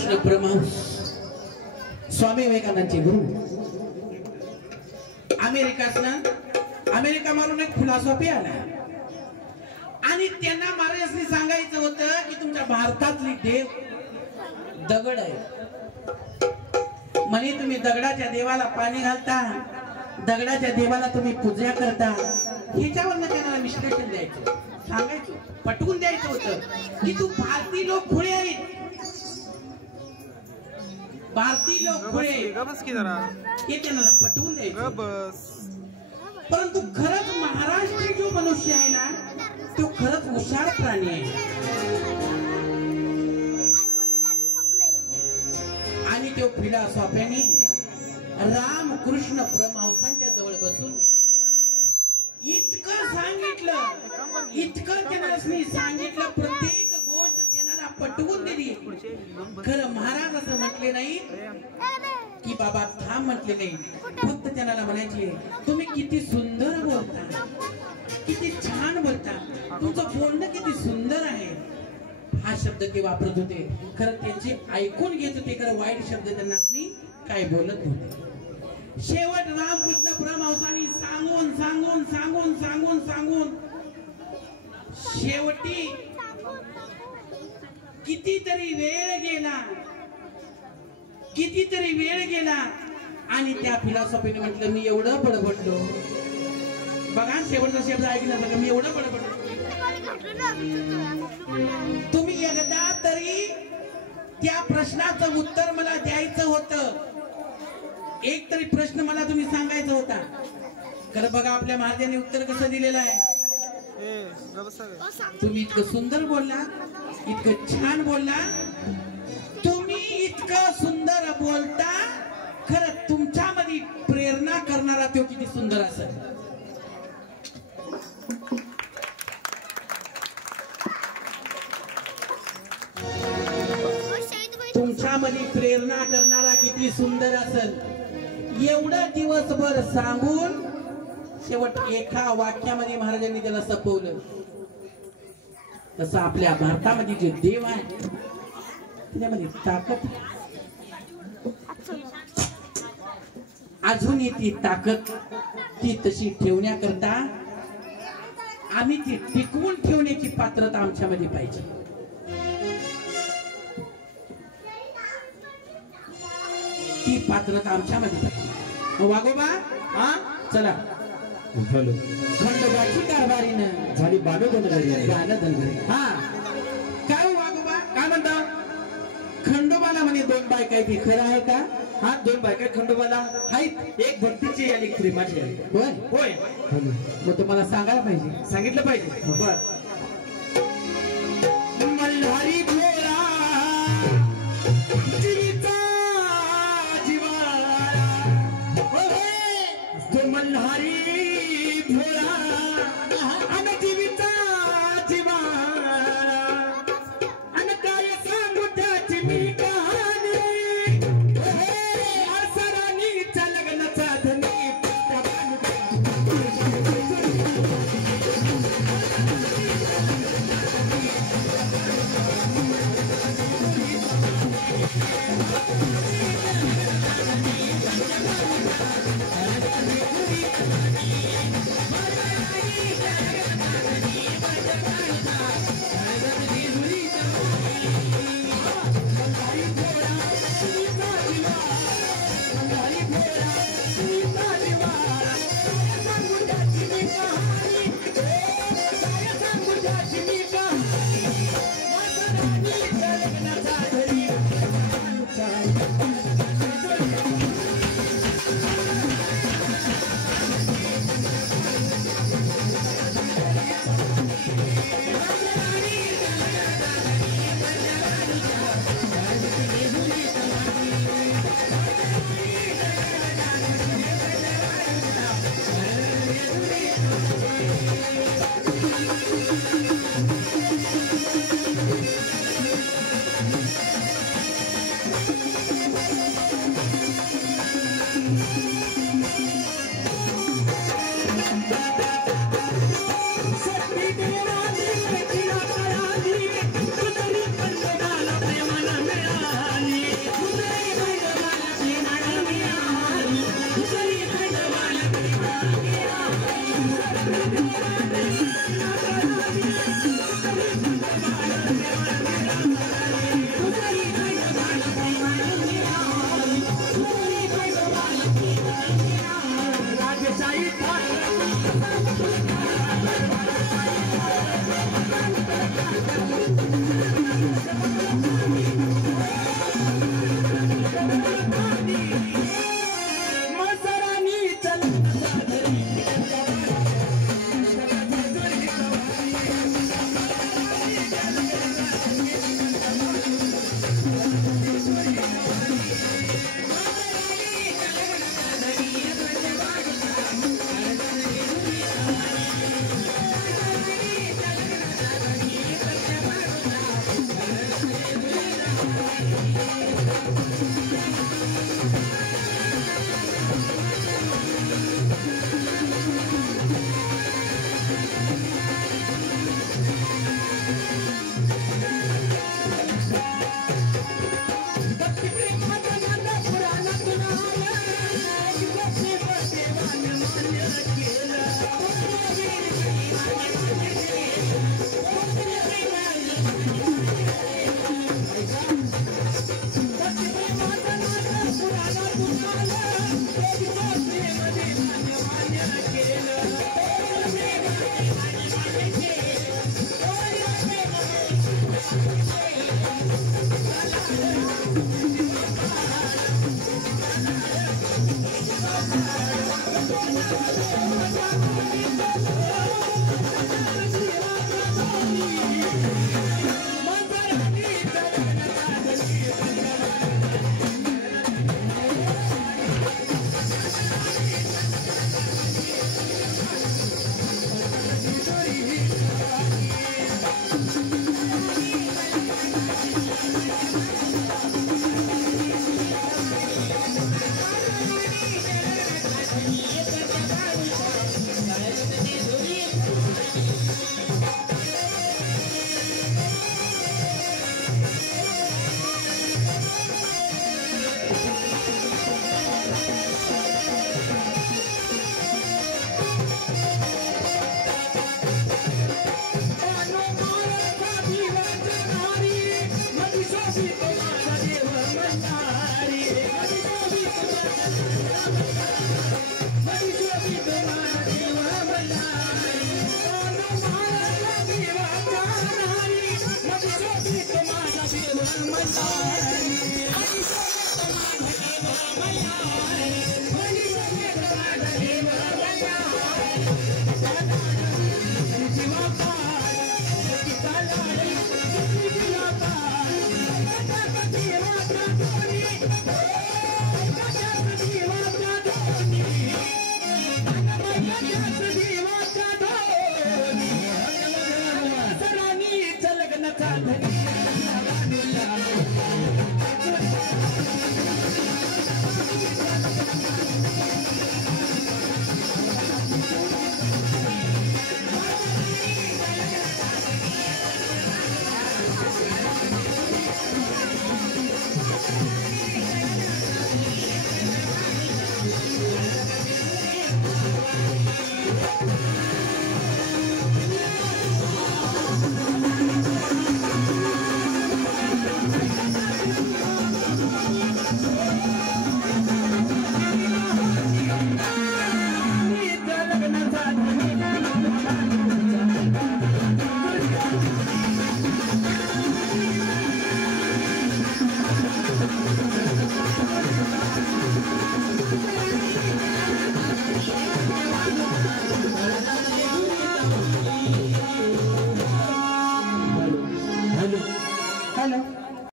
रामकृष्ण परमहंस स्वामी विवेकानंदांचे गुरु America मारून एक philosophy आला आणि त्यांना महाराजांनी सांगायचं होतं की तुमच्या भारतातली देव दगड आहे म्हणे तुम्ही दगडाच्या देवाला पाणी घालता दगडाच्या देवाला तुम्ही पूजा करता ह्याच्यावर त्यांना विश्लेषण द्यायचं सांगायचं पटवून द्यायचं होतं की तू भारतीय लोक खुळे आहेत भारतीय लोक खुळे हे त्यांना पटवून द्यायचं परंतु खरंच महाराष्ट्र जो मनुष्य आहे ना तो खरंच हुशार प्राणी आहे आणि तो फिलॉसॉफीने रामकृष्ण परमहंसांच्या जवळ बसून इतकं त्यांना सांगितलं प्रत्येक गोष्ट त्यांना पटवून दिली खरं महाराज असं म्हटले नाही की बाबा थांब म्हटले नाही फक्त त्यांना म्हणायचे तुम्ही किती सुंदर बोलता किती छान बोलता तुमचं बोलणं किती सुंदर आहे हा शब्द ते वापरत होते खरं त्यांचे ऐकून घेत होते खरं वाईट शब्द त्यांना काय बोलत नव्हते शेवट रामकृष्ण परमहंसांनी सांगून शेवटी कितीतरी वेळ गेला आणि त्या फिलॉसॉफीने म्हटलं मी एवढं बडबडलो बघा शेवटचा शब्द ऐकलं बघा मी एवढं बडबडलो तुम्ही एकदा तरी त्या प्रश्नाचं उत्तर मला द्यायचं होतं एक तरी प्रश्न मला तुम्ही सांगायचा होता खरं बघा आपल्या महाराजांनी उत्तर कसं दिलेलं आहे तुम्ही इतकं सुंदर बोलला इतकं छान बोलला तुम्ही इतकं सुंदर बोलता खरं तुमच्यामध्ये प्रेरणा करणारा तो किती सुंदर असेल तुमच्यामध्ये प्रेरणा करणारा किती सुंदर असेल एवढं दिवसभर सांगून शेवट एका वाक्यामध्ये महाराजांनी त्याला संपवलं तसं आपल्या भारतामध्ये जे देव आहे त्यामध्ये ताकद अजूनही ती ताकद ती तशी ठेवण्याकरता आम्ही ती टिकवून ठेवण्याची पात्रता आमच्यामध्ये पाहिजे ती पात्रता आमच्यामध्ये पाहिजे वागोबा हा चला खंडोबाची कारभारीनं झाली बालधनगरी हा काय वागोबा काय म्हणता खंडोबाला म्हणे दोन बायका आहे ती खरं आहे का हा दोन बायका खंडोबाला आहेत एक भक्तीची आणि एक प्रेमाची आहे होय होय मग तुम्हाला सांगायला पाहिजे सांगितलं पाहिजे बर मल्हारी भोळा मल्हारी भोळा आणि जीविता जीवाला आणि काय सांगू त्याची मी कहाणी सरांनीच्या लग्नाचा धनी